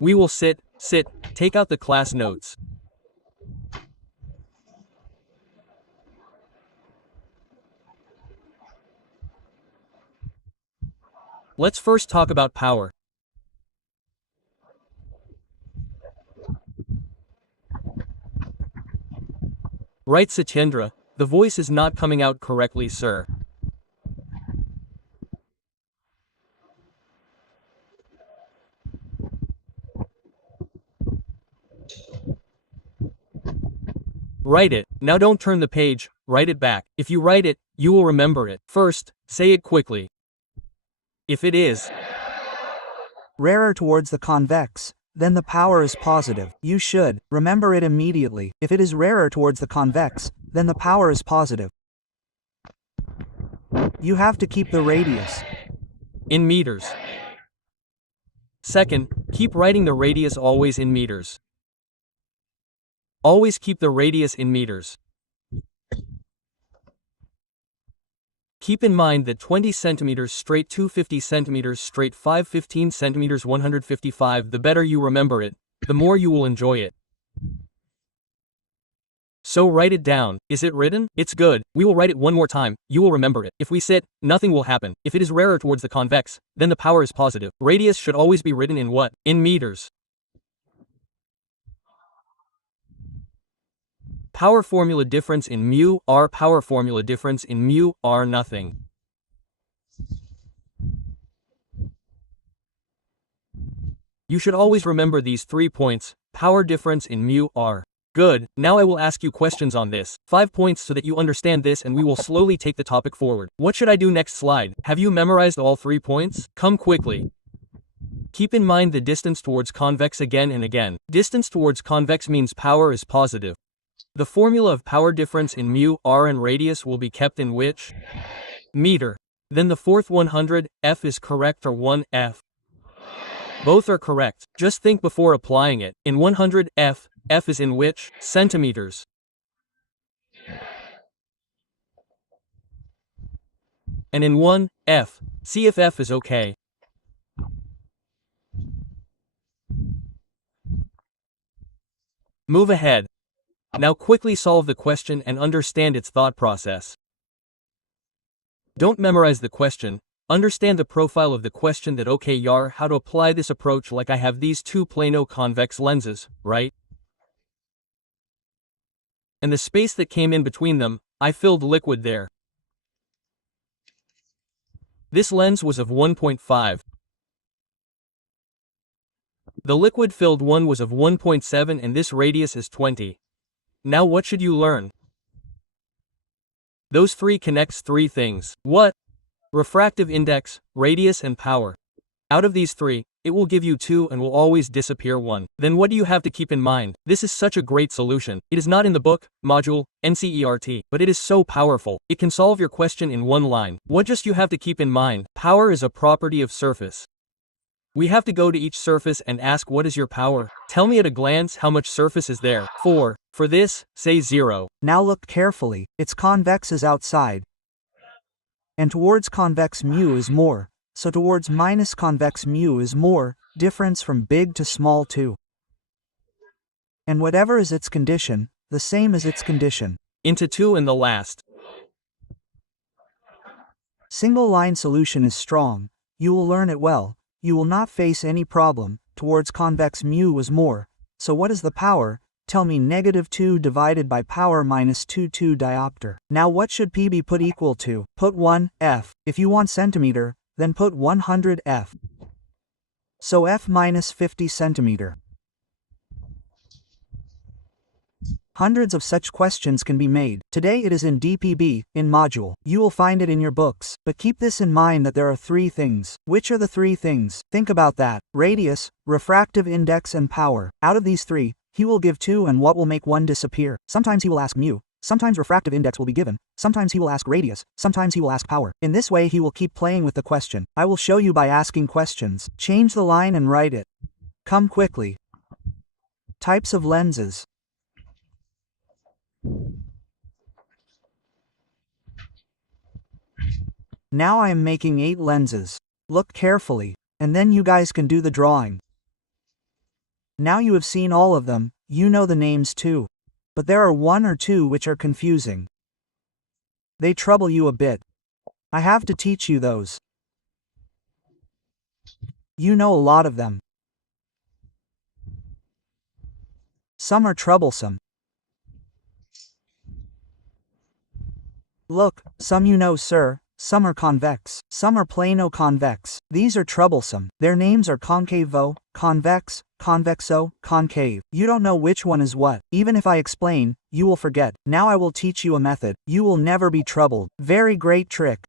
We will sit, take out the class notes. Let's first talk about power. Right, Satyendra, the voice is not coming out correctly, sir. Write it. Now don't turn the page, write it back. If you write it, you will remember it. First, say it quickly. If it is rarer towards the convex, then the power is positive. You should remember it immediately. If it is rarer towards the convex, then the power is positive. You have to keep the radius in meters. Second, keep writing the radius always in meters. Always keep the radius in meters. Keep in mind that 20 centimeters straight, 250 centimeters straight, 515 centimeters, 155. The better you remember it, the more you will enjoy it. So write it down. Is it written? It's good. We will write it one more time. You will remember it. If we sit, nothing will happen. If it is rarer towards the convex, then the power is positive. Radius should always be written in what? In meters. Power formula difference in mu r. Power formula difference in mu r nothing. You should always remember these 3 points. Power difference in mu r. Good. Now I will ask you questions on this. 5 points so that you understand this, and we will slowly take the topic forward. What should I do next slide? Have you memorized all 3 points? Come quickly. Keep in mind the distance towards convex again and again. Distance towards convex means power is positive. The formula of power difference in mu, r and radius will be kept in which? Meter. Then the fourth 100, f is correct, or 1f. Both are correct. Just think before applying it. In 100, f is in which? Centimeters. And in 1, f. See if f is okay. Move ahead. Now quickly solve the question and understand its thought process. Don't memorize the question, understand the profile of the question. That okay yar, how to apply this approach. Like I have these 2 plano convex lenses, right? And the space that came in between them, I filled liquid there. This lens was of 1.5. The liquid filled one was of 1.7 and this radius is 20. Now what should you learn? Those 3 connects 3 things. What? Refractive index, radius and power. Out of these 3, it will give you 2 and will always disappear 1. Then what do you have to keep in mind? This is such a great solution. It is not in the book, module, NCERT, but it is so powerful. It can solve your question in 1 line. What just you have to keep in mind? Power is a property of surface. We have to go to each surface and ask what is your power? Tell me at a glance how much surface is there. For this, say 0. Now look carefully. Its convex is outside. And towards convex mu is more. So towards minus convex mu is more. Difference from big to small 2. And whatever is its condition, the same as its condition. Into 2 and the last. Single line solution is strong. You will learn it well. You will not face any problem. Towards convex mu was more. So what is the power? Tell me. -2 divided by power minus 2 diopter. Now what should P be put equal to? Put 1 f. If you want centimeter, then put 100 f. So f minus 50 centimeter. Hundreds of such questions can be made. Today it is in DPB, in module. You will find it in your books. But keep this in mind that there are 3 things. Which are the 3 things? Think about that. Radius, refractive index and power. Out of these 3, he will give 2 and what will make 1 disappear? Sometimes he will ask mu. Sometimes refractive index will be given. Sometimes he will ask radius. Sometimes he will ask power. In this way he will keep playing with the question. I will show you by asking questions. Change the line and write it. Come quickly. Types of lenses. Now I am making 8 lenses. Look carefully, and then you guys can do the drawing. Now you have seen all of them, you know the names too. But there are one or two which are confusing. They trouble you a bit. I have to teach you those. You know a lot of them. Some are troublesome. Look, some you know, sir, some are convex, some are plano-convex. These are troublesome. Their names are concavo, convex, convexo, concave. You don't know which one is what. Even if I explain, you will forget. Now I will teach you a method. You will never be troubled. Very great trick.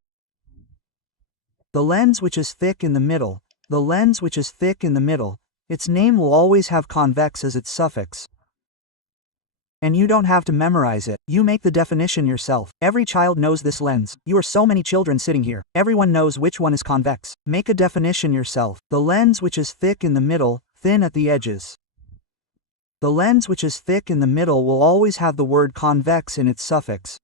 The lens which is thick in the middle, the lens which is thick in the middle, its name will always have convex as its suffix. And you don't have to memorize it. You make the definition yourself. Every child knows this lens. You are so many children sitting here. Everyone knows which one is convex. Make a definition yourself. The lens which is thick in the middle, thin at the edges. The lens which is thick in the middle will always have the word convex in its suffix.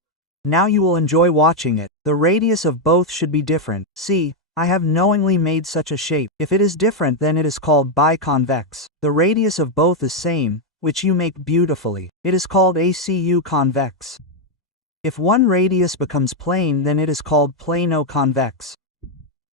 Now you will enjoy watching it. The radius of both should be different. See, I have knowingly made such a shape. If it is different, then it is called biconvex. The radius of both is same, which you make beautifully. It is called ACU convex. If one radius becomes plane, then it is called plano-convex.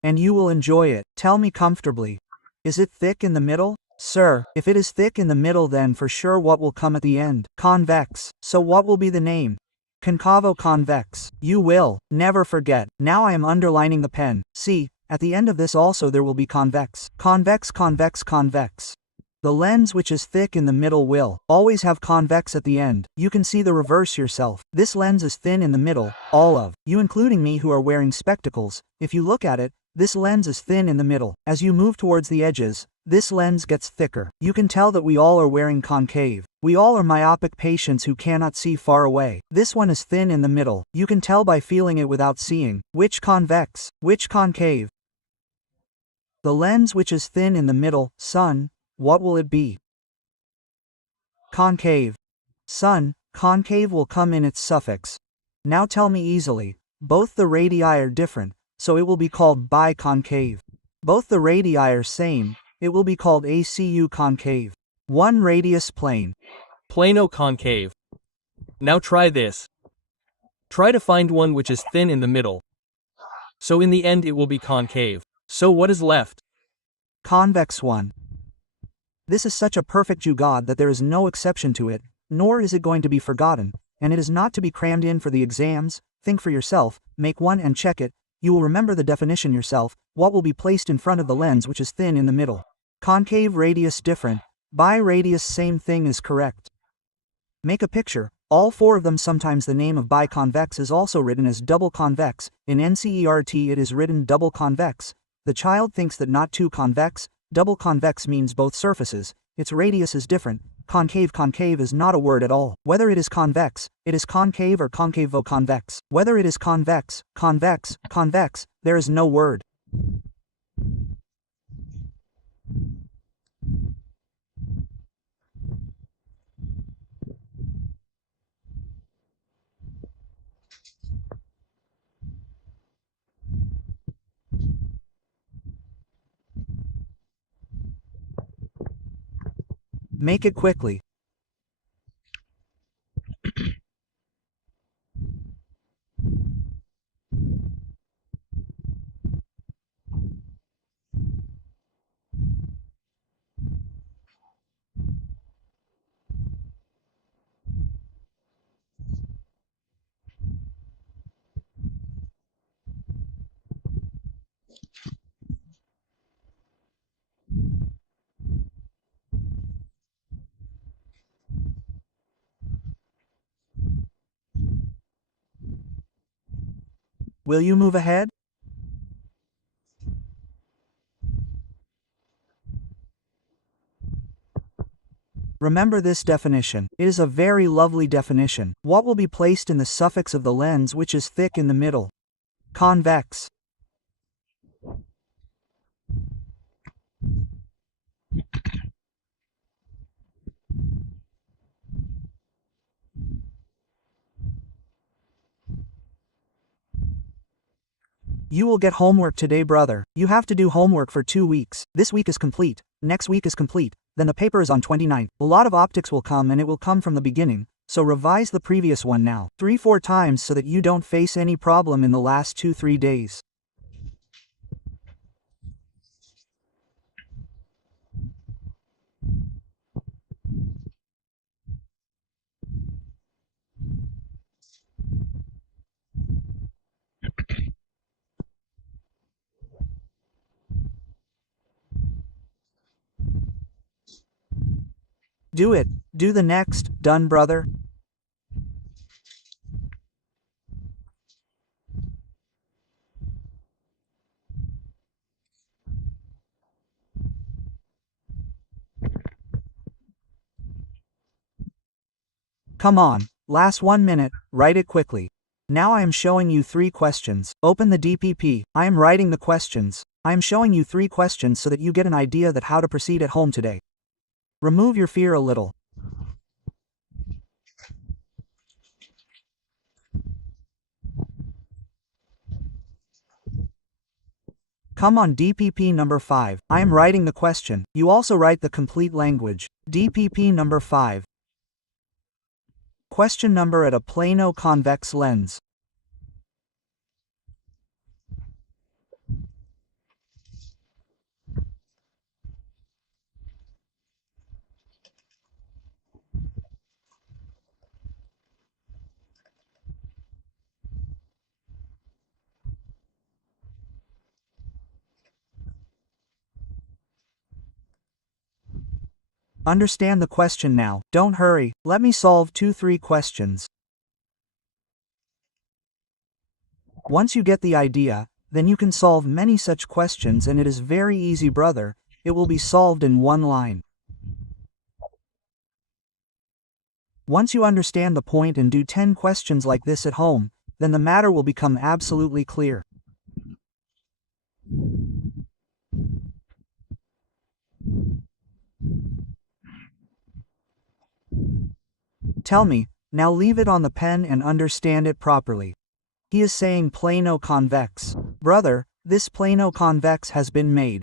And you will enjoy it. Tell me comfortably. Is it thick in the middle? Sir, if it is thick in the middle, then for sure what will come at the end? Convex. So what will be the name? Concavo-convex. You will never forget. Now I am underlining the pen. See, at the end of this also there will be convex. Convex, convex, convex. The lens which is thick in the middle will always have convex at the end. You can see the reverse yourself. This lens is thin in the middle, all of you including me who are wearing spectacles. If you look at it, this lens is thin in the middle. As you move towards the edges, this lens gets thicker. You can tell that we all are wearing concave. We all are myopic patients who cannot see far away. This one is thin in the middle. You can tell by feeling it without seeing. Which convex? Which concave? The lens which is thin in the middle, sun, what will it be? Concave. Sun, concave will come in its suffix. Now tell me easily, both the radii are different, so it will be called biconcave. Both the radii are same, it will be called ACU concave. One radius plane. Plano-concave. Now try this. Try to find one which is thin in the middle. So in the end it will be concave. So what is left? Convex one. This is such a perfect jugad that there is no exception to it, nor is it going to be forgotten, and it is not to be crammed in for the exams. Think for yourself, make one and check it. You will remember the definition yourself. What will be placed in front of the lens which is thin in the middle? Concave radius different, bi-radius same thing is correct. Make a picture. All four of them. Sometimes the name of biconvex is also written as double convex. In NCERT it is written double convex. The child thinks that not two convex. Double convex means both surfaces. Its radius is different. Concave. Concave is not a word at all. Whether it is convex, it is concave, or concavo-convex. Whether it is convex, convex, convex, there is no word. Make it quickly. Will you move ahead? Remember this definition. It is a very lovely definition. What will be placed in the suffix of the lens which is thick in the middle? Convex. You will get homework today, brother. You have to do homework for 2 weeks. This week is complete. Next week is complete. then the paper is on 29th. A lot of optics will come and it will come from the beginning, so revise the previous one now, 3-4 times so that you don't face any problem in the last 2-3 days. Do it. Do the next. Done, brother. Come on. Last 1 minute. Write it quickly. Now I am showing you 3 questions. Open the DPP. I am writing the questions. I am showing you 3 questions so that you get an idea that how to proceed at home today. Remove your fear a little. Come on, DPP number 5. I am writing the question. You also write the complete language. DPP number 5. Question number at a plano convex lens. Understand the question now. Don't hurry. Let me solve 2-3 questions. Once you get the idea, then you can solve many such questions, and it is very easy, brother. It will be solved in 1 line. Once you understand the point and do 10 questions like this at home, then the matter will become absolutely clear. Tell me, now leave it on the pen and understand it properly. He is saying plano convex. Brother, this plano convex has been made.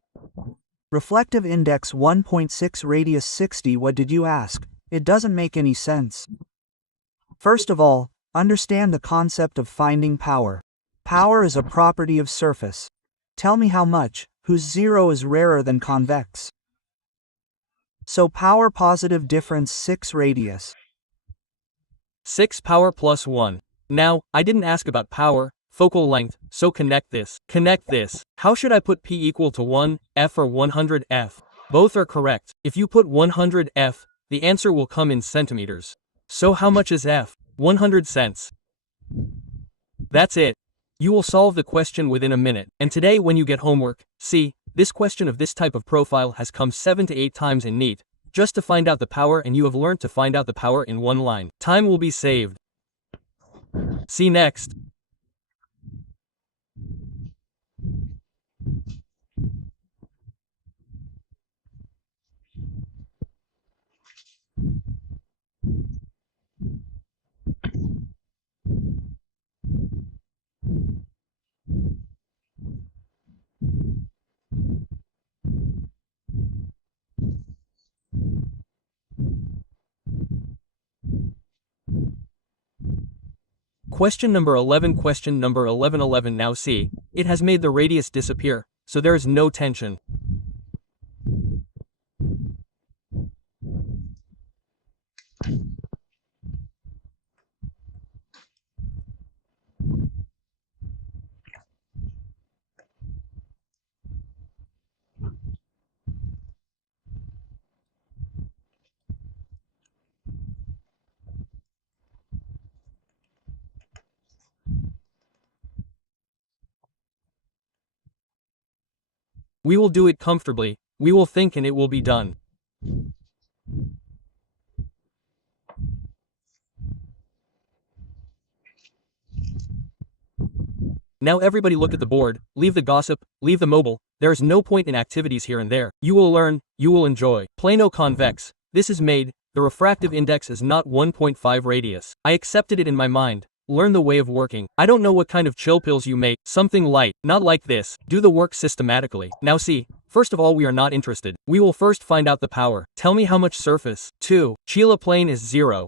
Reflective index 1.6, radius 60. What did you ask? It doesn't make any sense. First of all, understand the concept of finding power. Power is a property of surface. Tell me how much, whose 0 is rarer than convex. So power positive difference 6 radius. 6 power plus 1. Now, I didn't ask about power, focal length, so connect this. Connect this. How should I put P equal to 1, F or 100 F? Both are correct. If you put 100 F, the answer will come in centimeters. So how much is F? 100 cents. That's it. You will solve the question within a minute. And today when you get homework, see, this question of this type of profile has come 7 to 8 times in NEET, just to find out the power, and you have learned to find out the power in 1 line. Time will be saved. See next. Question number 11. Question number 11. Now see, it has made the radius disappear, so there is no tension. We will do it comfortably, we will think, and it will be done. Now everybody look at the board, leave the gossip, leave the mobile, there is no point in activities here and there. You will learn, you will enjoy. Plano convex, this is made, the refractive index is not 1.5 radius. I accepted it in my mind. Learn the way of working. I don't know what kind of chill pills you make, something light, not like this. Do the work systematically. Now see, First of all, we are not interested. We will first find out the power. Tell me how much surface. 2. Chila plane is 0.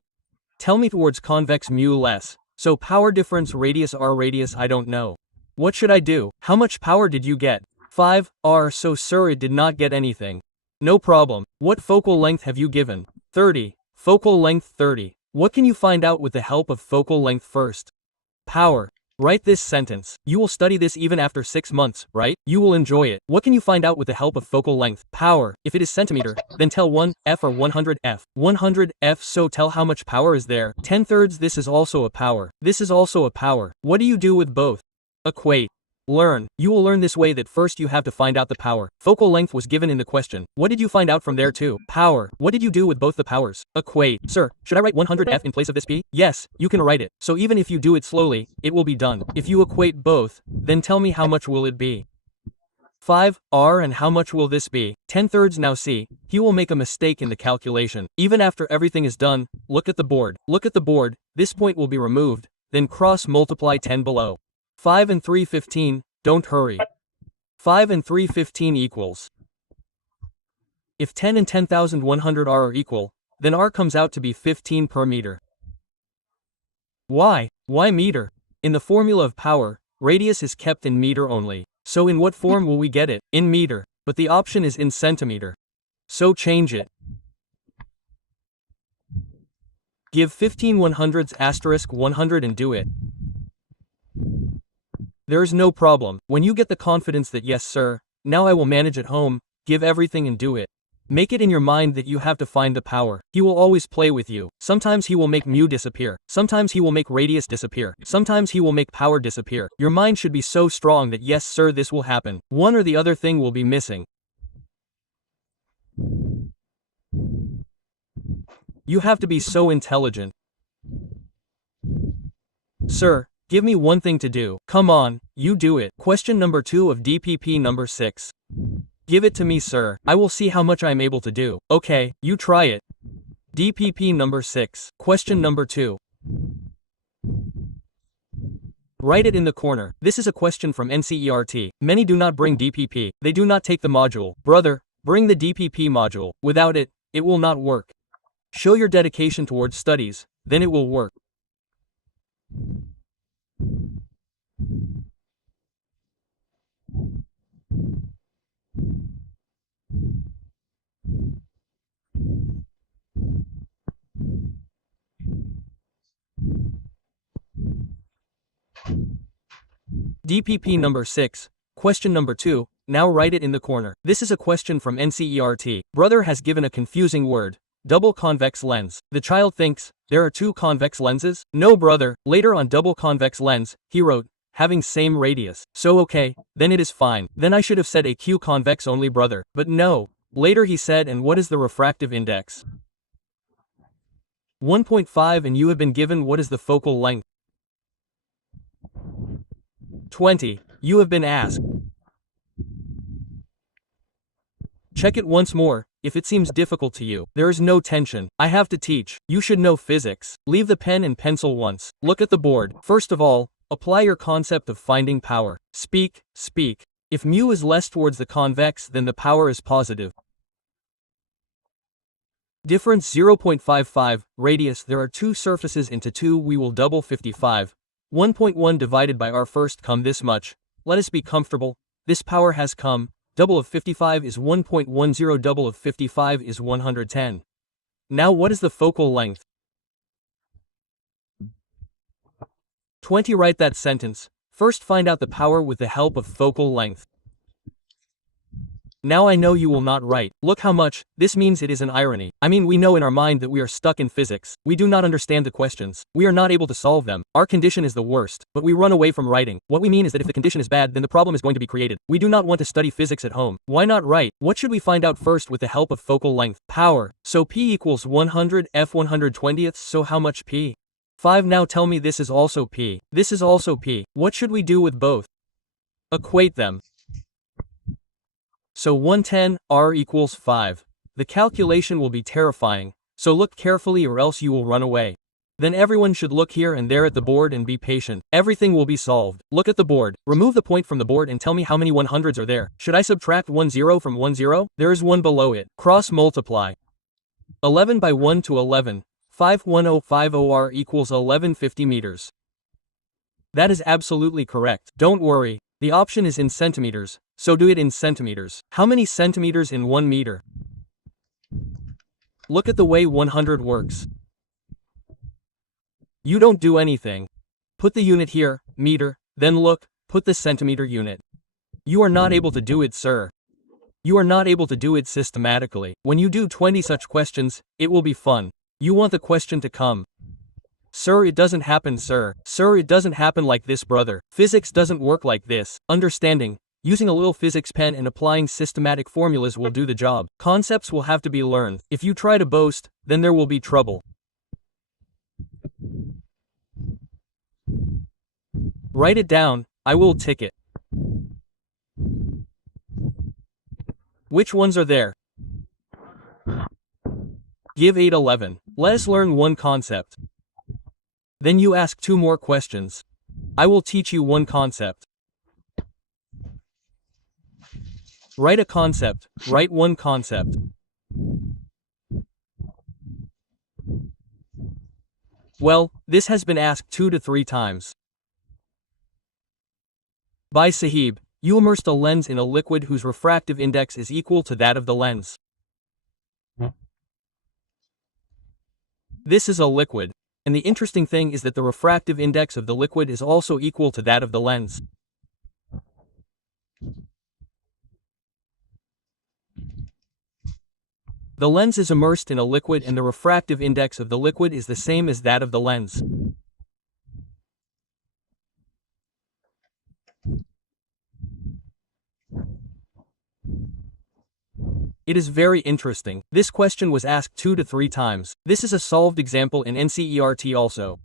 Tell me towards convex mu less. So power difference radius r radius I don't know. What should I do? How much power did you get? 5. R so sir it did not get anything. No problem. What focal length have you given? 30. Focal length 30. What can you find out with the help of focal length first? Power. Write this sentence. You will study this even after 6 months, right? You will enjoy it. What can you find out with the help of focal length? Power. If it is centimeter, then tell 1 F or 100 F. 100 F so tell how much power is there. 10/3 this is also a power. This is also a power. What do you do with both? Equate. Learn. You will learn this way that first you have to find out the power. Focal length was given in the question. What did you find out from there too? Power. What did you do with both the powers? Equate. Sir, should I write 100 F in place of this P? Yes, you can write it. So even if you do it slowly, it will be done. If you equate both, then tell me how much will it be? 5 R and how much will this be? 10/3 now see, he will make a mistake in the calculation. Even after everything is done, look at the board. Look at the board, this point will be removed, then cross multiply 10 below. 5 and 3 15, don't hurry. 5 and 3 15 equals. If 10 and 10,100 R are equal, then R comes out to be 15 per meter. Why? Why meter? In the formula of power, radius is kept in meter only. So in what form will we get it? In meter, but the option is in centimeter. So change it. Give 15 100s asterisk 100 and do it. There is no problem. When you get the confidence that yes sir, now I will manage at home, give everything and do it. Make it in your mind that you have to find the power. He will always play with you. Sometimes he will make mu disappear. Sometimes he will make radius disappear. Sometimes he will make power disappear. Your mind should be so strong that yes sir this will happen. One or the other thing will be missing. You have to be so intelligent. Sir, give me one thing to do. Come on, you do it. Question number 2 of DPP number 6. Give it to me sir. I will see how much I am able to do. Okay, you try it. DPP number 6. Question number 2. Write it in the corner. This is a question from NCERT. Many do not bring DPP. They do not take the module. Brother, bring the DPP module. Without it, it will not work. Show your dedication towards studies, then it will work. DPP number 6. Question number 2. Now write it in the corner. This is a question from NCERT. Brother has given a confusing word. Double convex lens. The child thinks, there are 2 convex lenses? No brother, later on double convex lens, he wrote, having same radius. So okay, then it is fine. Then I should have said AQ convex only brother. But no. Later he said and what is the refractive index? 1.5 and you have been given what is the focal length? 20. You have been asked. Check it once more. If it seems difficult to you, there is no tension. I have to teach. You should know physics. Leave the pen and pencil once. Look at the board. First of all, apply your concept of finding power. Speak, speak. If mu is less towards the convex, then the power is positive. Difference 0.55. Radius, there are 2 surfaces into 2, we will double 55. 1.1 divided by r first come this much. Let us be comfortable. This power has come. Double of 55 is 1.10, double of 55 is 110. Now what is the focal length? 20. Write that sentence. First find out the power with the help of focal length. Now I know you will not write. Look how much. This means it is an irony. I mean we know in our mind that we are stuck in physics. We do not understand the questions. We are not able to solve them. Our condition is the worst. But we run away from writing. What we mean is that if the condition is bad then the problem is going to be created. We do not want to study physics at home. Why not write? What should we find out first with the help of focal length? Power. So P equals 100 F 120ths, so how much P? 5. Now tell me this is also P. This is also P. What should we do with both? Equate them. So 110, R equals 5. The calculation will be terrifying, so look carefully or else you will run away. Then everyone should look here and there at the board and be patient. Everything will be solved. Look at the board. Remove the point from the board and tell me how many 100s are there. Should I subtract 1 0 from 1 0? There is one below it. Cross multiply. 11 by 1 to 11. 51050R equals 1150 meters. That is absolutely correct. Don't worry. The option is in centimeters, so do it in centimeters. How many centimeters in 1 meter? Look at the way 100 works. You don't do anything. Put the unit here, meter, then look, put the centimeter unit. You are not able to do it, sir. You are not able to do it systematically. When you do 20 such questions, it will be fun. You want the question to come. Sir, it doesn't happen, sir. Sir, it doesn't happen like this, brother. Physics doesn't work like this. Understanding, using a little physics pen and applying systematic formulas will do the job. Concepts will have to be learned. If you try to boast, then there will be trouble. Write it down, I will tick it. Which ones are there? Give 811. Let us learn one concept. Then you ask 2 more questions. I will teach you one concept. Write a concept. Write one concept. Well, this has been asked 2 to 3 times. By Sahib, you immersed a lens in a liquid whose refractive index is equal to that of the lens. This is a liquid, and the interesting thing is that the refractive index of the liquid is also equal to that of the lens. The lens is immersed in a liquid and the refractive index of the liquid is the same as that of the lens. It is very interesting. This question was asked 2 to 3 times. This is a solved example in NCERT also.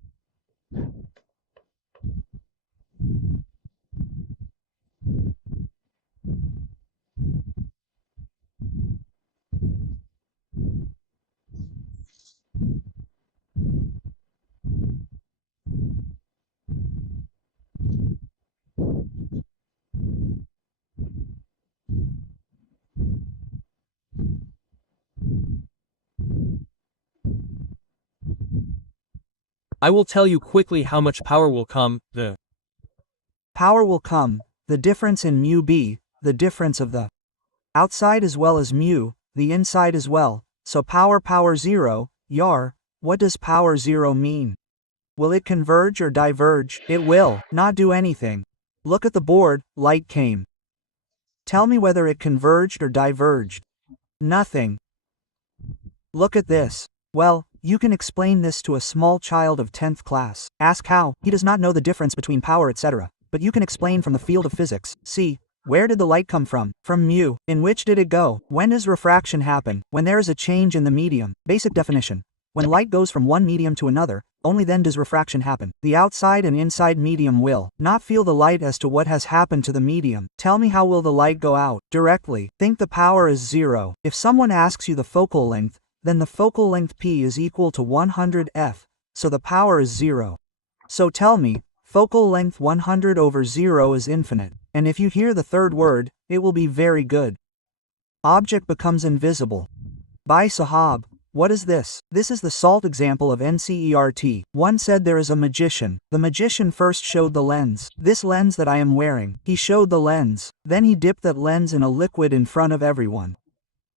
I will tell you quickly how much power will come. The Power will come, the difference in mu b, the difference of the outside as well as mu, the inside as well, so power 0, yar, what does power 0 mean? Will it converge or diverge? It will not do anything. Look at the board, light came. Tell me whether it converged or diverged. Nothing. Look at this. Well, you can explain this to a small child of 10th class. Ask how, he does not know the difference between power etc. But you can explain from the field of physics. See, where did the light come from? From mu. In which did it go? When does refraction happen? When there is a change in the medium. Basic definition. When light goes from one medium to another, only then does refraction happen. The outside and inside medium will not feel the light as to what has happened to the medium. Tell me how will the light go out? Directly. Think the power is 0. If someone asks you the focal length, then the focal length P is equal to 100 F, so the power is 0. So tell me, focal length 100 over 0 is infinite, and if you hear the third word, it will be very good. Object becomes invisible. By Sahab, what is this? This is the salt example of NCERT. One said there is a magician. The magician first showed the lens. This lens that I am wearing. He showed the lens. Then he dipped that lens in a liquid in front of everyone.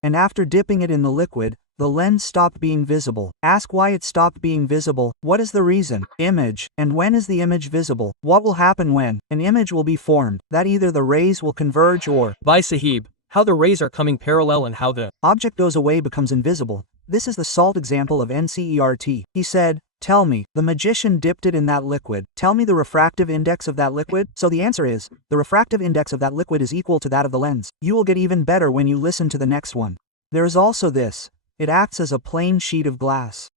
And after dipping it in the liquid, the lens stopped being visible. Ask why it stopped being visible. What is the reason? Image. And when is the image visible? What will happen when an image will be formed? That either the rays will converge or By Sahib, how the rays are coming parallel and how the object goes away becomes invisible. This is the salt example of NCERT. He said, tell me, the magician dipped it in that liquid. Tell me the refractive index of that liquid. So the answer is, the refractive index of that liquid is equal to that of the lens. You will get even better when you listen to the next one. There is also this. It acts as a plain sheet of glass.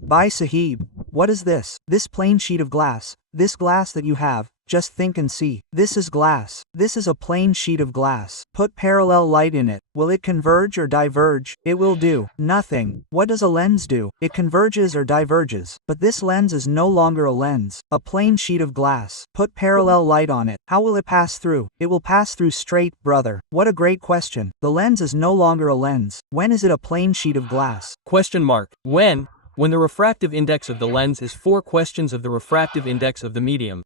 By Sahib, what is this? This plain sheet of glass, this glass that you have, Just think and see. This is glass. This is a plain sheet of glass. Put parallel light in it. Will it converge or diverge? It will do nothing. What does a lens do? It converges or diverges. But this lens is no longer a lens. A plain sheet of glass. Put parallel light on it. How will it pass through? It will pass through straight, brother. What a great question. The lens is no longer a lens. When is it a plain sheet of glass? Question mark. When the refractive index of the lens is 4 questions of the refractive index of the medium.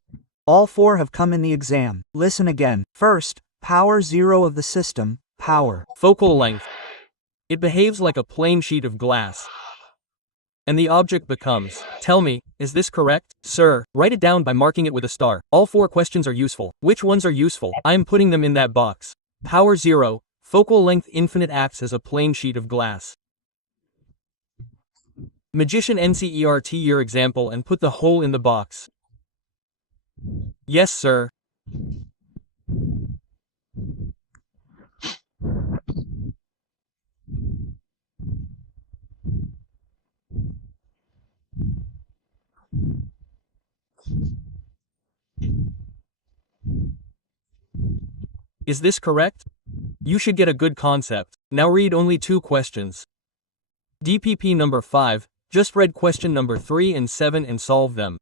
All 4 have come in the exam. Listen again. First, power 0 of the system, power. Focal length. It behaves like a plain sheet of glass. And the object becomes. Tell me, is this correct? Sir, write it down by marking it with a star. All 4 questions are useful. Which ones are useful? I am putting them in that box. Power 0, focal length infinite acts as a plain sheet of glass. Magician NCERT your example and put the hole in the box. Yes, sir. Is this correct? You should get a good concept. Now read only 2 questions. DPP number 5, just read question number 3 and 7 and solve them.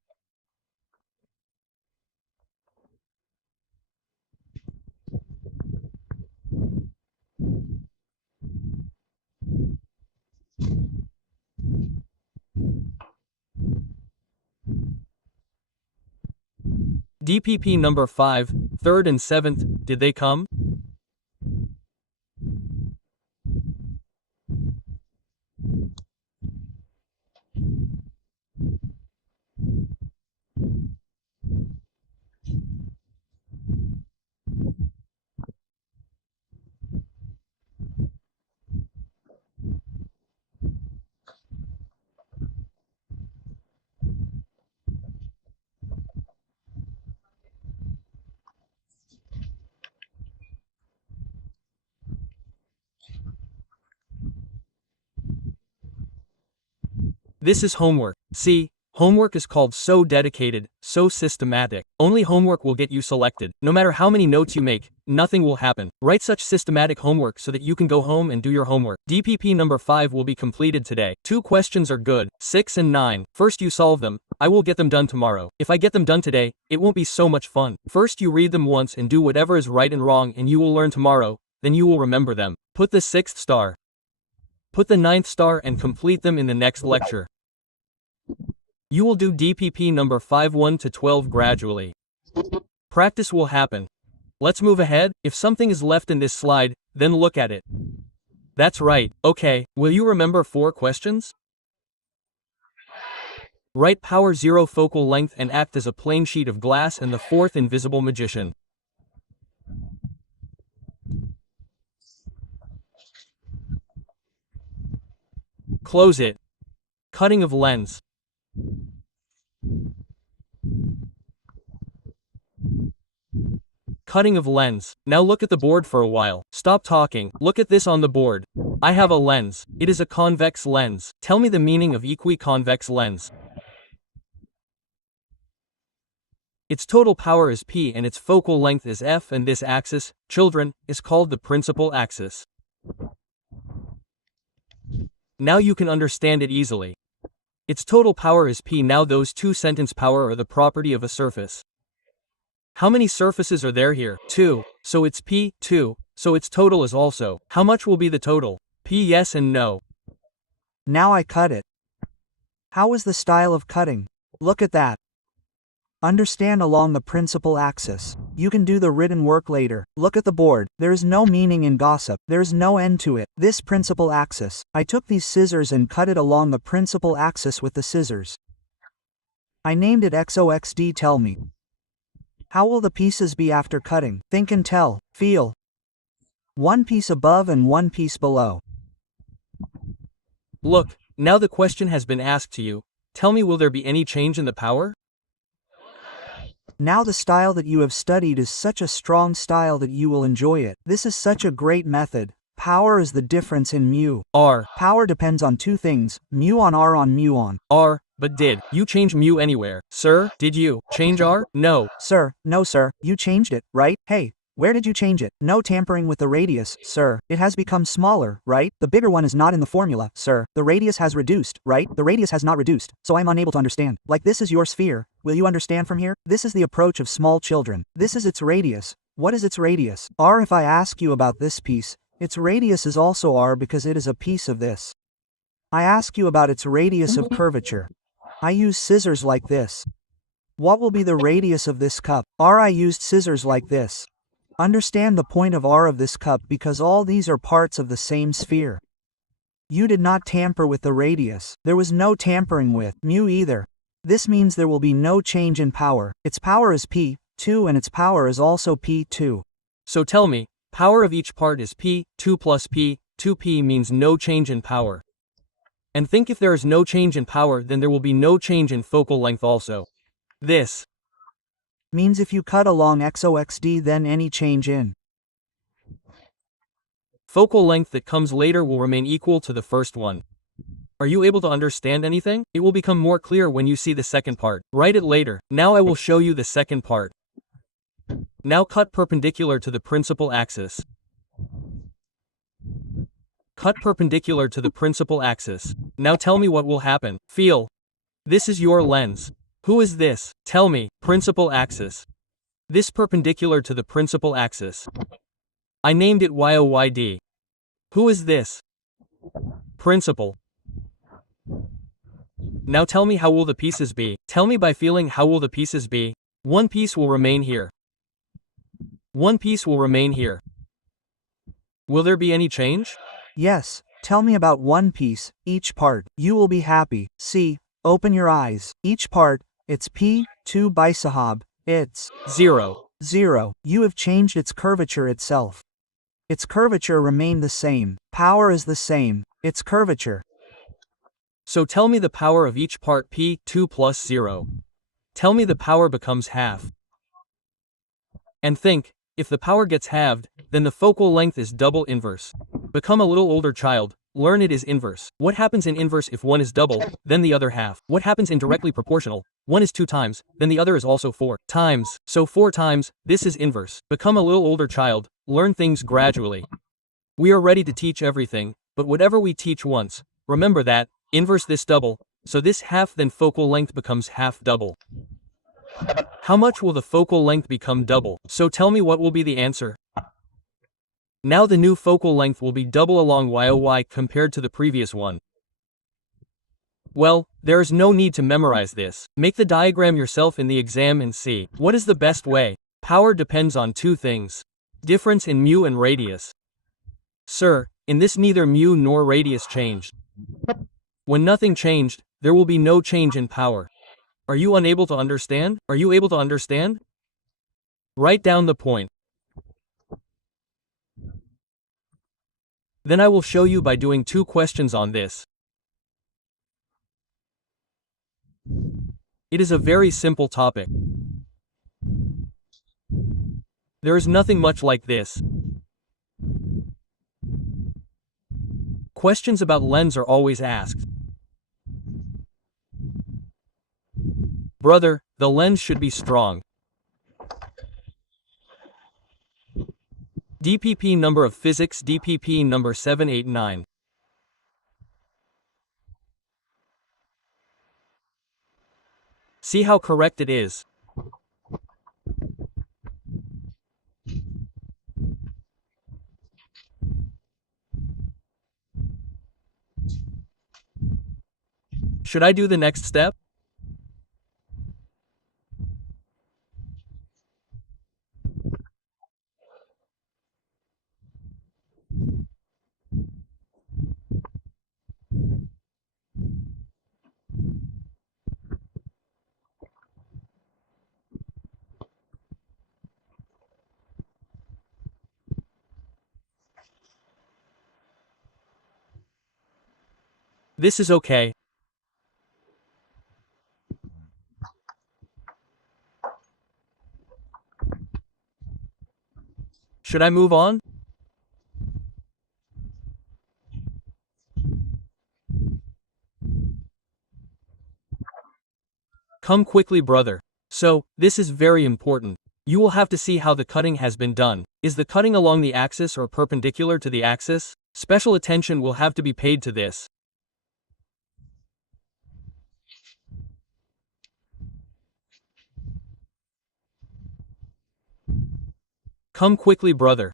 DPP number 5, 3rd and 7th, did they come? This is homework. See, homework is called so dedicated, so systematic. Only homework will get you selected. No matter how many notes you make, nothing will happen. Write such systematic homework so that you can go home and do your homework. DPP number 5 will be completed today. 2 questions are good, 6 and 9. First you solve them. I will get them done tomorrow. If I get them done today, it won't be so much fun. First you read them once and do whatever is right and wrong and you will learn tomorrow, then you will remember them. Put the 6th star. Put the 9th star and complete them in the next lecture. You will do DPP number 5 1 to 12 gradually. Practice will happen. Let's move ahead. If something is left in this slide, then look at it. That's right. Okay, will you remember 4 questions? Write power 0 focal length and act as a plain sheet of glass and the 4th invisible magician. Close it. Cutting of lens. Cutting of lens. Now look at the board for a while. Stop talking. Look at this on the board. I have a lens. It is a convex lens. Tell me the meaning of equiconvex lens. Its total power is P and its focal length is F, and this axis, children, is called the principal axis. Now you can understand it easily. Its total power is P. Now those 2 sentence power are the property of a surface. How many surfaces are there here? 2. So it's P, 2. So its total is also. How much will be the total? P yes and no. Now I cut it. How is the style of cutting? Look at that. Understand along the principal axis. You can do the written work later. Look at the board. There is no meaning in gossip. There is no end to it. This principal axis. I took these scissors and cut it along the principal axis with the scissors. I named it XOXD. Tell me. How will the pieces be after cutting? Think and tell. Feel. 1 piece above and 1 piece below. Look, now the question has been asked to you. Tell me, will there be any change in the power? Now the style that you have studied is such a strong style that you will enjoy it. This is such a great method. Power is the difference in mu. R. Power depends on 2 things, mu on R on mu on. R. But did you change mu anywhere? Sir, did you change r? No. Sir, no sir, you changed it, right? Hey, where did you change it? No tampering with the radius, sir. It has become smaller, right? The bigger one is not in the formula, sir. The radius has reduced, right? The radius has not reduced, so I'm unable to understand. Like this is your sphere. Will you understand from here? This is the approach of small children. This is its radius. What is its radius? R. If I ask you about this piece, its radius is also r because it is a piece of this. I ask you about its radius of curvature. I use scissors like this. What will be the radius of this cup? R. I used scissors like this. Understand the point of r of this cup because all these are parts of the same sphere. You did not tamper with the radius. There was no tampering with mu either. This means there will be no change in power. Its power is P2 and its power is also P2. So tell me, power of each part is P2 plus P. 2P means no change in power. And think if there is no change in power, then there will be no change in focal length also. This means if you cut along XOXD, then any change in focal length that comes later will remain equal to the first one. Are you able to understand anything? It will become more clear when you see the second part. Write it later. Now I will show you the second part. Now cut perpendicular to the principal axis. Cut perpendicular to the principal axis. Now tell me what will happen. Feel. This is your lens. Who is this? Tell me. Principal axis. This perpendicular to the principal axis. I named it YOYD. Who is this? Principal. Now tell me how will the pieces be? Tell me by feeling how will the pieces be? One piece will remain here. One piece will remain here. Will there be any change? Yes. Tell me about one piece, each part. You will be happy. See, open your eyes. Each part, it's P2 by Sahab. It's 0. 0. You have changed its curvature itself. Its curvature remained the same. Power is the same. Its curvature. So tell me the power of each part P2 plus 0. Tell me the power becomes half. And think, if the power gets halved, then the focal length is double inverse. Become a little older child, learn it is inverse. What happens in inverse if one is double, then the other half? What happens in directly proportional? One is 2 times, then the other is also 4 times. So 4 times, this is inverse. Become a little older child, learn things gradually. We are ready to teach everything, but whatever we teach once, remember that, inverse this double, so this half then focal length becomes half double. How much will the focal length become double? So tell me what will be the answer. Now the new focal length will be double along YOY compared to the previous one. Well, there is no need to memorize this. Make the diagram yourself in the exam and see. What is the best way? Power depends on 2 things. Difference in mu and radius. Sir, in this neither mu nor radius changed. When nothing changed, there will be no change in power. Are you unable to understand? Are you able to understand? Write down the point. Then I will show you by doing 2 questions on this. It is a very simple topic. There is nothing much like this. Questions about lens are always asked. Brother, the lens should be strong. DPP number of physics, DPP number 789. See how correct it is. Should I do the next step? This is okay. Should I move on? Come quickly, brother. So, this is very important. You will have to see how the cutting has been done. Is the cutting along the axis or perpendicular to the axis? Special attention will have to be paid to this. Come quickly, brother.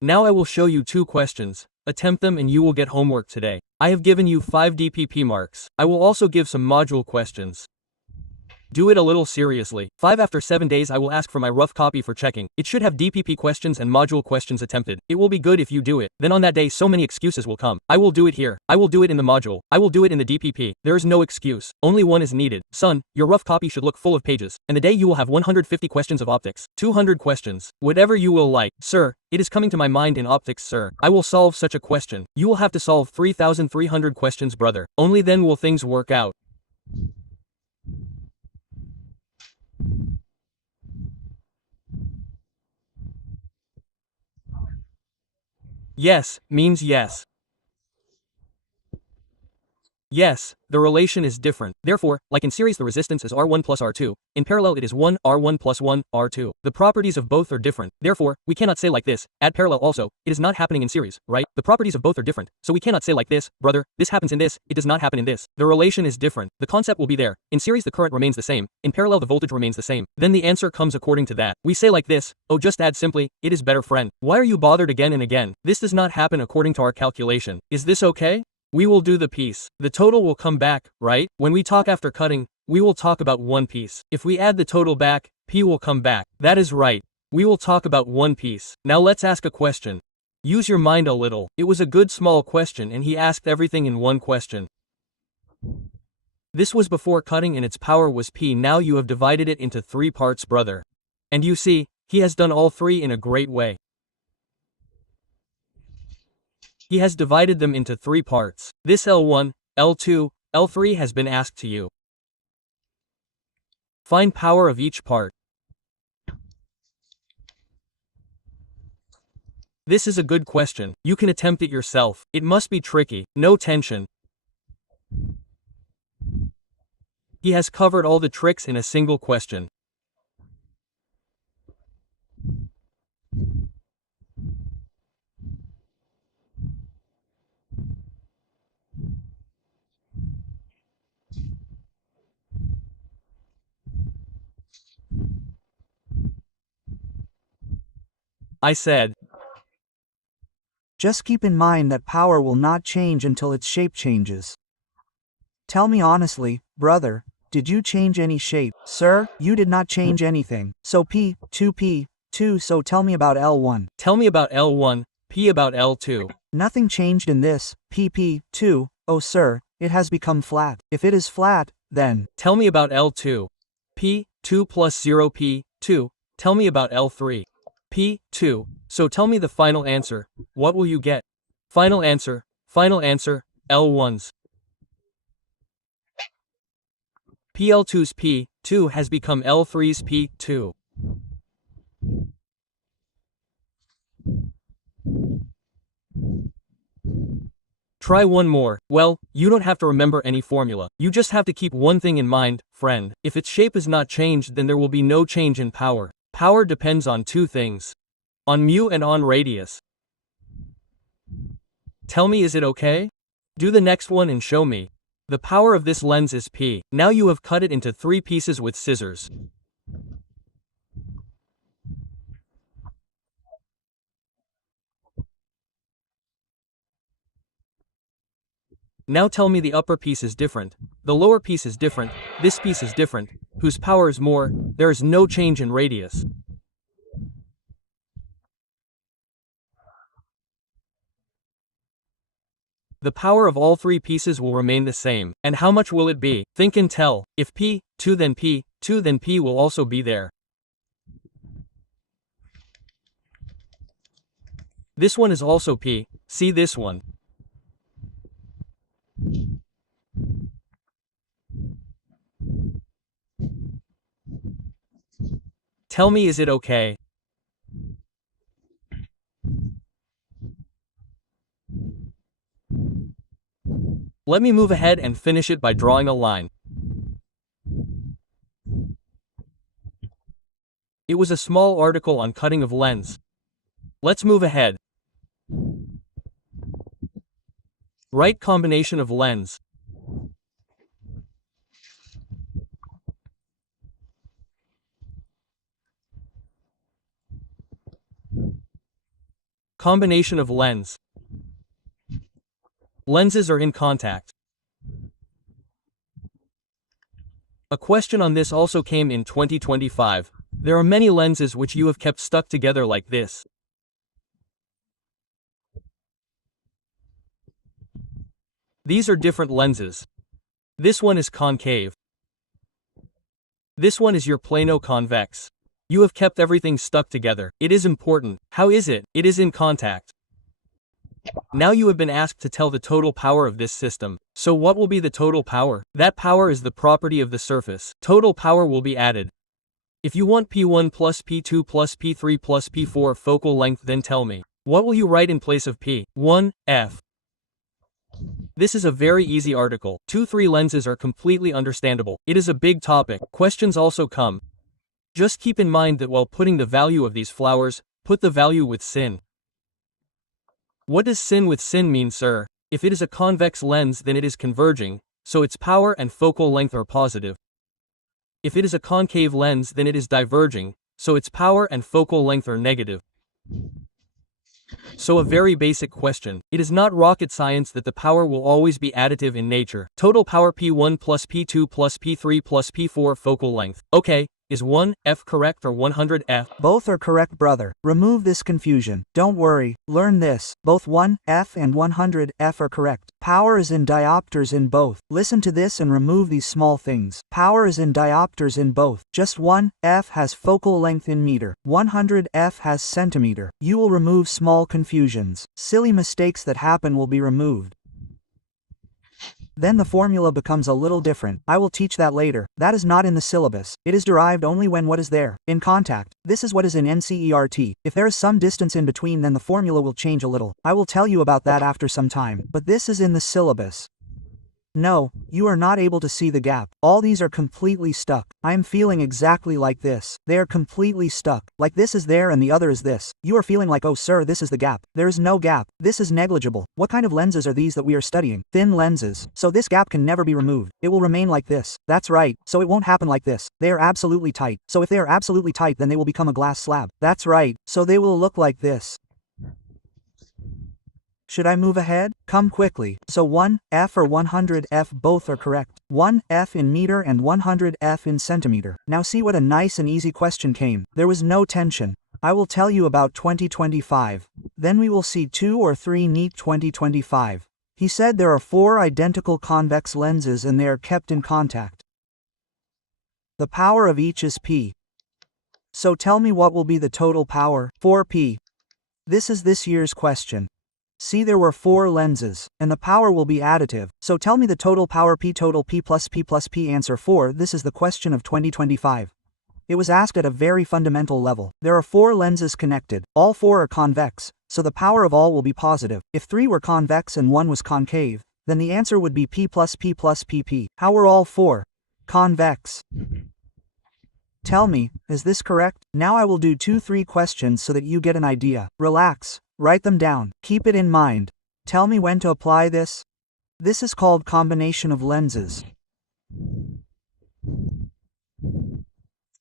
Now I will show you 2 questions. Attempt them and you will get homework today. I have given you 5 DPP marks. I will also give some module questions. Do it a little seriously. 5 after 7 days I will ask for my rough copy for checking. It should have DPP questions and module questions attempted. It will be good if you do it. Then on that day so many excuses will come. I will do it here. I will do it in the module. I will do it in the DPP. There is no excuse. Only one is needed. Son, your rough copy should look full of pages. And the day you will have 150 questions of optics. 200 questions. Whatever you will like. Sir, it is coming to my mind in optics, sir. I will solve such a question. You will have to solve 3,300 questions, brother. Only then will things work out. Yes means yes. Yes, the relation is different. Therefore, like in series the resistance is R1 plus R2, in parallel it is 1 R1 plus 1 R2. The properties of both are different. Therefore, we cannot say like this, add parallel also, it is not happening in series, right? The properties of both are different, so we cannot say like this, brother, this happens in this, it does not happen in this. The relation is different. The concept will be there. In series the current remains the same, in parallel the voltage remains the same. Then the answer comes according to that. We say like this, oh just add simply, it is better friend. Why are you bothered again and again? This does not happen according to our calculation. Is this okay? We will do the piece. The total will come back, right? When we talk after cutting, we will talk about one piece. If we add the total back, P will come back. That is right. We will talk about one piece. Now let's ask a question. Use your mind a little. It was a good small question and he asked everything in one question. This was before cutting and its power was P. Now you have divided it into 3 parts, brother. And you see, he has done all 3 in a great way. He has divided them into 3 parts. This L1, L2, L3 has been asked to you. Find power of each part. This is a good question. You can attempt it yourself. It must be tricky. No tension. He has covered all the tricks in a single question. I said, Just keep in mind that power will not change until its shape changes. Tell me honestly, brother, did you change any shape? Sir, you did not change anything. So P, 2P, 2, so tell me about L1. Tell me about L1, P about L2. Nothing changed in this, PP, 2, oh sir, it has become flat. If it is flat, then. Tell me about L2. P, 2 plus 0 P, 2. Tell me about L3. P, 2. So tell me the final answer. What will you get? Final answer, L1's. PL2's P, 2 has become L3's P, 2. Try one more. Well, you don't have to remember any formula. You just have to keep one thing in mind, friend. If its shape is not changed, then there will be no change in power. Power depends on 2 things. On mu and on radius. Tell me, is it okay? Do the next one and show me. The power of this lens is P. Now you have cut it into 3 pieces with scissors. Now tell me the upper piece is different, the lower piece is different, this piece is different, whose power is more, there is no change in radius. The power of all three pieces will remain the same. And how much will it be? Think and tell. If P2 then P2 then P will also be there. This one is also P. See this one. Tell me, is it okay? Let me move ahead and finish it by drawing a line. It was a small article on cutting of lens. Let's move ahead. Right combination of lens. Combination of lens. Lenses are in contact. A question on this also came in 2025. There are many lenses which you have kept stuck together like this. These are different lenses. This one is concave. This one is your plano convex. You have kept everything stuck together. It is important. How is it? It is in contact. Now you have been asked to tell the total power of this system. So what will be the total power? That power is the property of the surface. Total power will be added. If you want P1 plus P2 plus P3 plus P4 focal length, then tell me. What will you write in place of P1, F? This is a very easy article. 2-3 lenses are completely understandable. It is a big topic. Questions also come. Just keep in mind that while putting the value of these flowers, put the value with sin. What does sin with sin mean, sir? If it is a convex lens, then it is converging, so its power and focal length are positive. If it is a concave lens, then it is diverging, so its power and focal length are negative. So a very basic question. It is not rocket science that the power will always be additive in nature. Total power P1 plus P2 plus P3 plus P4 focal length. Okay. Is 1F correct or 100F? Both are correct, brother. Remove this confusion. Don't worry, learn this. Both 1F and 100F are correct. Power is in diopters in both. Listen to this and remove these small things. Power is in diopters in both. Just 1F has focal length in meter. 100F has centimeter. You will remove small confusions. Silly mistakes that happen will be removed. Then the formula becomes a little different. I will teach that later. That is not in the syllabus. It is derived only when what is there, in contact. This is what is in NCERT. If there is some distance in between, then the formula will change a little. I will tell you about that after some time. But this is in the syllabus. No, you are not able to see the gap. All these are completely stuck. I am feeling exactly like this. They are completely stuck. Like this is there and the other is this. You are feeling like, oh sir, this is the gap. There is no gap. This is negligible. What kind of lenses are these that we are studying? Thin lenses. So this gap can never be removed. It will remain like this. That's right. So it won't happen like this. They are absolutely tight. So if they are absolutely tight, then they will become a glass slab. That's right. So they will look like this. Should I move ahead? Come quickly. So 1F or 100F both are correct. 1F in meter and 100F in centimeter. Now see what a nice and easy question came. There was no tension. I will tell you about 2025. Then we will see 2 or 3 neat 2025. He said there are 4 identical convex lenses and they are kept in contact. The power of each is P. So tell me what will be the total power? 4P. This is this year's question. See, there were 4 lenses, and the power will be additive. So tell me the total power P, total P plus P plus P. Answer 4. This is the question of 2025. It was asked at a very fundamental level. There are 4 lenses connected. All 4 are convex, so the power of all will be positive. If 3 were convex and 1 was concave, then the answer would be P plus P plus PP. How were all 4 convex? Tell me, is this correct? Now I will do 2-3 questions so that you get an idea. Relax. Write them down. Keep it in mind. Tell me when to apply this. This is called combination of lenses.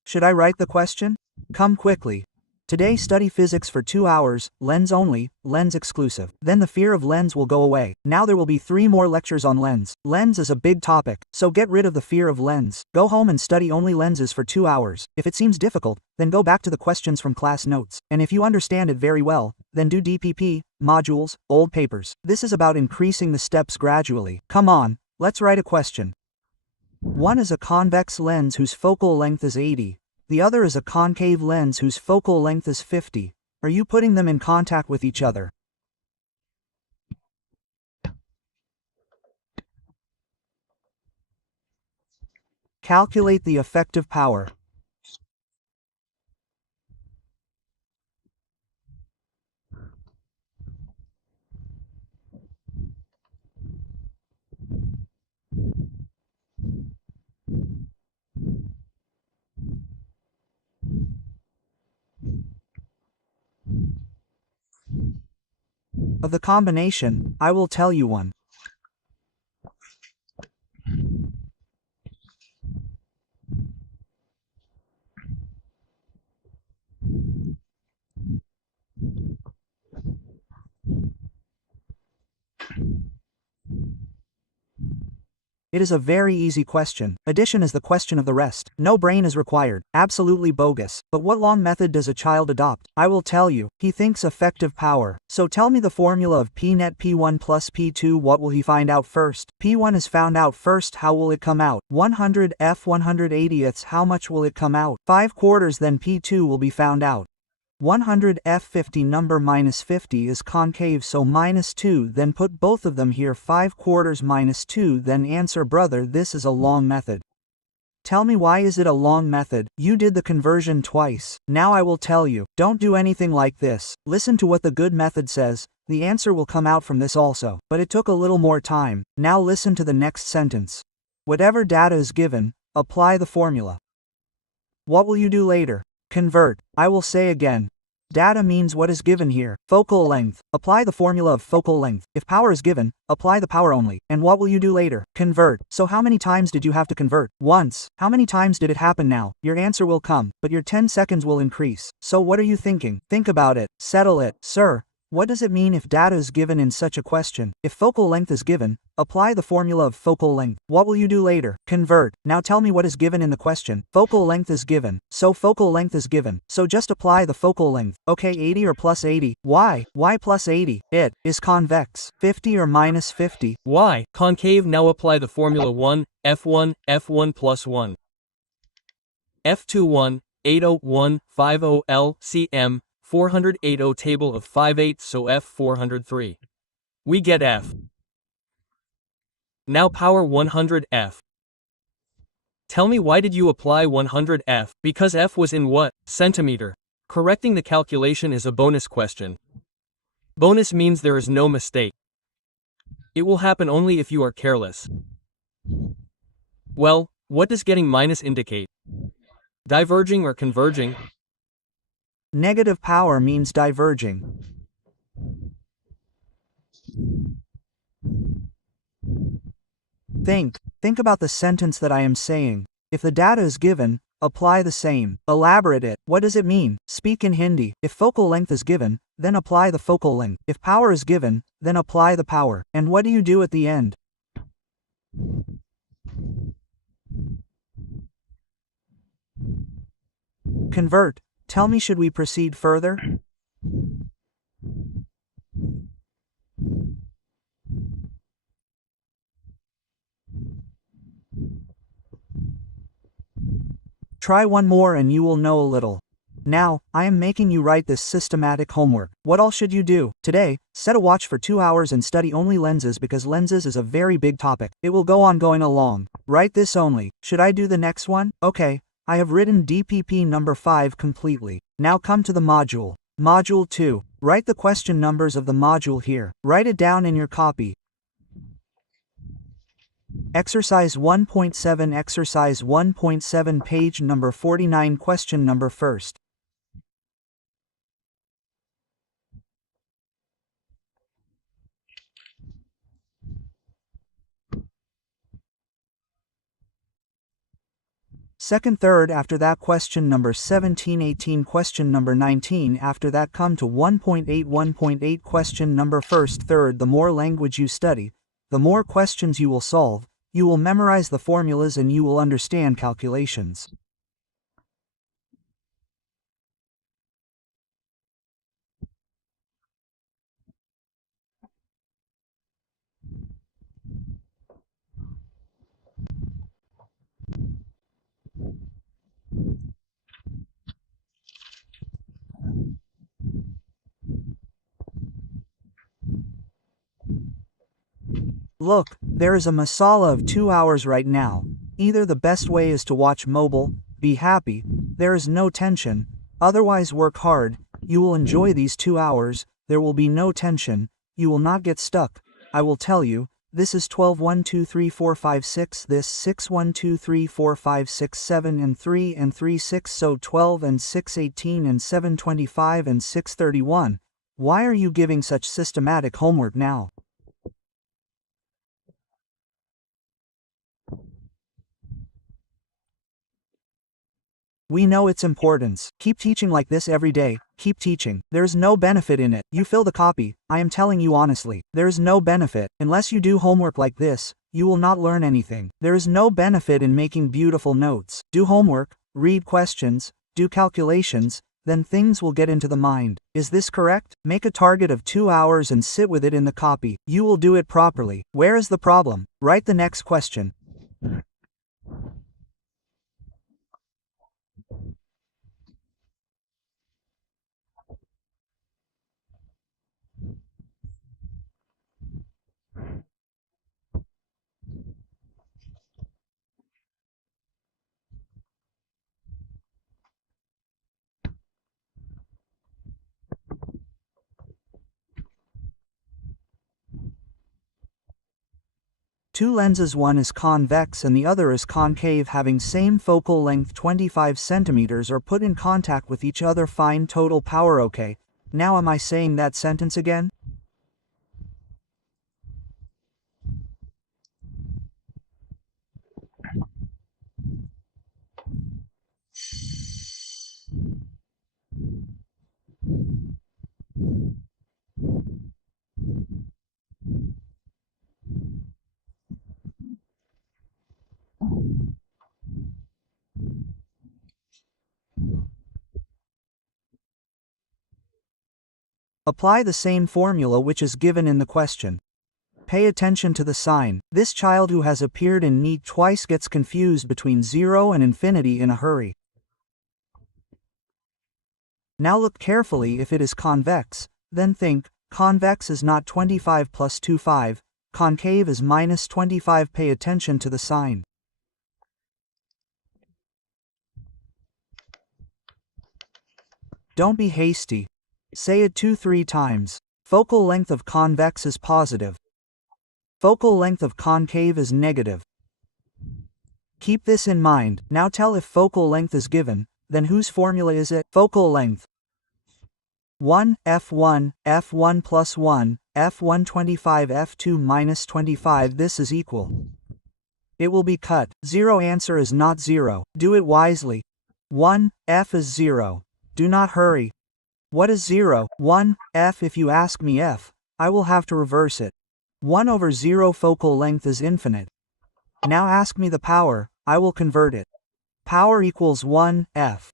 Should I write the question? Come quickly. Today study physics for 2 hours, lens only, lens exclusive. Then the fear of lens will go away. Now there will be 3 more lectures on lens. Lens is a big topic, so get rid of the fear of lens. Go home and study only lenses for 2 hours. If it seems difficult, then go back to the questions from class notes. And if you understand it very well, then do DPP, modules, old papers. This is about increasing the steps gradually. Come on, let's write a question. One is a convex lens whose focal length is 80. The other is a concave lens whose focal length is 50. Are you putting them in contact with each other? Calculate the effective power. Of the combination, I will tell you one. It is a very easy question. Addition is the question of the rest. No brain is required. Absolutely bogus. But what long method does a child adopt? I will tell you. He thinks effective power. So tell me the formula of P net P1 plus P2. What will he find out first? P1 is found out first. How will it come out? 100 F 180ths. How much will it come out? 5 quarters. Then P2 will be found out. 100 F50 number minus 50 is concave, so minus 2, then put both of them here. 5 quarters minus 2, then answer. Brother, this is a long method. Tell me, why is it a long method? You did the conversion twice. Now I will tell you, don't do anything like this. Listen to what the good method says. The answer will come out from this also, but it took a little more time. Now listen to the next sentence. Whatever data is given, apply the formula. What will you do later? Convert. I will say again. Data means what is given here. Focal length. Apply the formula of focal length. If power is given, apply the power only. And what will you do later? Convert. So how many times did you have to convert? Once. How many times did it happen now? Your answer will come, but your 10 seconds will increase. So what are you thinking? Think about it. Settle it. Sir, what does it mean if data is given in such a question? If focal length is given, apply the formula of focal length. What will you do later? Convert. Now tell me what is given in the question. Focal length is given. So focal length is given. So just apply the focal length. Okay, 80 or plus 80. Why? Why plus 80? It is convex. 50 or minus 50. Why? Concave. Now apply the formula 1, F1, F1 plus 1. F21, 801, 50 LCM. 480 table of 5/8, so F 403. We get F. Now power 100 F. Tell me, why did you apply 100 F? Because F was in what? Centimeter. Correcting the calculation is a bonus question. Bonus means there is no mistake. It will happen only if you are careless. Well, what does getting minus indicate? Diverging or converging? Negative power means diverging. Think about the sentence that I am saying. If the data is given, apply the same. Elaborate it. What does it mean? Speak in Hindi. If focal length is given, then apply the focal length. If power is given, then apply the power. And what do you do at the end? Convert. Tell me, should we proceed further? Try one more and you will know a little. Now, I am making you write this systematic homework. What all should you do? Today, set a watch for 2 hours and study only lenses, because lenses is a very big topic. It will go on going along. Write this only. Should I do the next one? Okay, I have written DPP number 5 completely. Now come to the module. Module 2. Write the question numbers of the module here. Write it down in your copy. Exercise 1.7. Exercise 1.7, page number 49, question number 1. Second, third, after that question number 17, 18, question number 19, after that come to 1.8, 1.8, question number first, third. The more language you study, the more questions you will solve, you will memorize the formulas and you will understand calculations. Look, there is a masala of 2 hours right now. Either the best way is to watch mobile, be happy, there is no tension, otherwise work hard, you will enjoy these 2 hours, there will be no tension, you will not get stuck. I will tell you, this is 12, 1, 2, 3, 4, 5, 6, this 6, 1, 2, 3, 4, 5, 6, 7, and 3, and 3, 6, so 12, and 6, 18, and 7, 25, and 6, 31. Why are you giving such systematic homework now? We know its importance. Keep teaching like this every day. Keep teaching. There is no benefit in it. You fill the copy. I am telling you honestly. There is no benefit. Unless you do homework like this, you will not learn anything. There is no benefit in making beautiful notes. Do homework, read questions, do calculations, then things will get into the mind. Is this correct? Make a target of 2 hours and sit with it in the copy. You will do it properly. Where is the problem? Write the next question. Two lenses, one is convex and the other is concave, having same focal length 25 centimeters, are put in contact with each other, find total power. Okay, now am I saying that sentence again? Apply the same formula which is given in the question. Pay attention to the sign. This child who has appeared in NEET twice gets confused between 0 and infinity in a hurry. Now look carefully. If it is convex, then think, convex is not 25 plus 25, concave is minus 25. Pay attention to the sign. Don't be hasty. Say it 2-3 times. Focal length of convex is positive. Focal length of concave is negative. Keep this in mind. Now tell if focal length is given, then whose formula is it? Focal length 1, f1, f1 plus 1, f1 25, f2 minus 25. This is equal. It will be cut. 0 answer is not 0. Do it wisely. 1, f is 0. Do not hurry. What is 0? 1, f. If you ask me f, I will have to reverse it. 1 over 0 focal length is infinite. Now ask me the power, I will convert it. Power equals 1, f.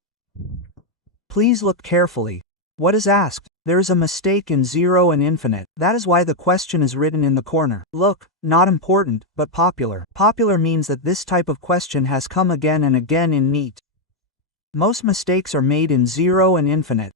Please look carefully. What is asked? There is a mistake in 0 and infinite. That is why the question is written in the corner. Look, not important, but popular. Popular means that this type of question has come again and again in NEET. Most mistakes are made in 0 and infinite.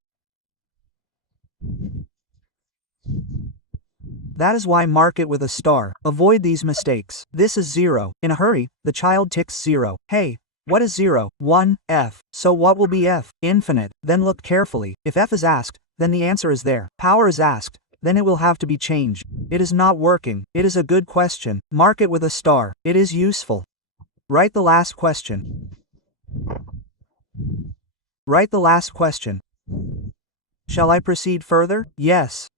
That is why mark it with a star. Avoid these mistakes. This is 0. In a hurry, the child ticks 0. Hey, what is 0? 1, f. So what will be f? Infinite. Then look carefully. If f is asked, then the answer is there. Power is asked, then it will have to be changed. It is not working. It is a good question. Mark it with a star. It is useful. Write the last question. Write the last question. Shall I proceed further? Yes.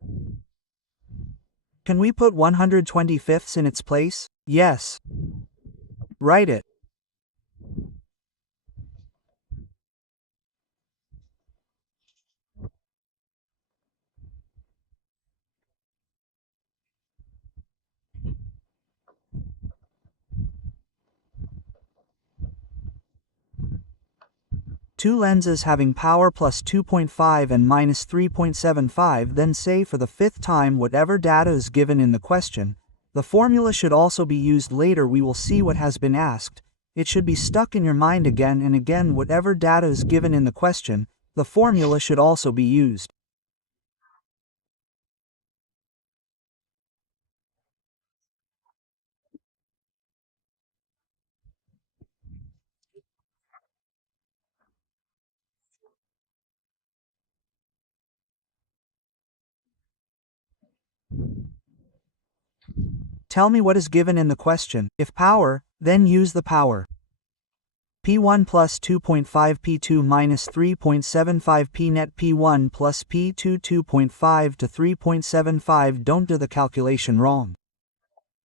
Can we put 125ths in its place? Yes. Write it. Two lenses having power plus 2.5 and minus 3.75, then say for the fifth time whatever data is given in the question. The formula should also be used later. We will see what has been asked. It should be stuck in your mind again and again. Whatever data is given in the question, the formula should also be used. Tell me what is given in the question. If power, then use the power. P1 plus 2.5 P2 minus 3.75 P net P1 plus P2 2.5 to 3.75. Don't do the calculation wrong.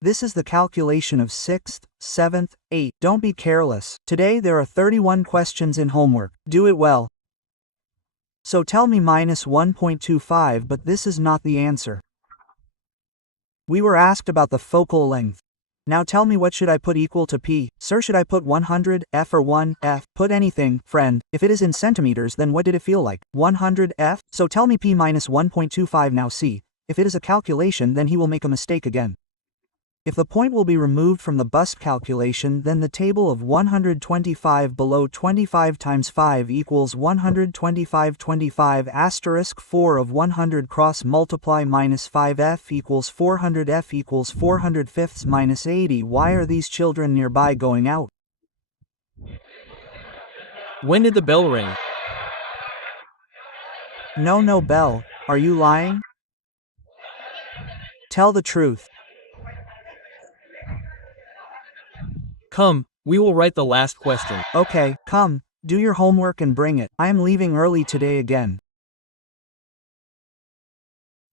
This is the calculation of 6th, 7th, 8th. Don't be careless. Today there are 31 questions in homework. Do it well. So tell me minus 1.25, but this is not the answer. We were asked about the focal length. Now tell me, what should I put equal to P? Sir, should I put 100 F or 1 F? Put anything, friend. If it is in centimeters, then what did it feel like? 100 F? So tell me P minus 1.25. Now see, if it is a calculation, then he will make a mistake again. If the point will be removed from the bus calculation, then the table of 125 below 25 times 5 equals 125. 25 asterisk 4 of 100 cross multiply minus 5F equals 400. F equals 400 fifths minus 80. Why are these children nearby going out? When did the bell ring? No bell. Are you lying? Tell the truth. Come, we will write the last question. Okay, come, do your homework and bring it. I am leaving early today again.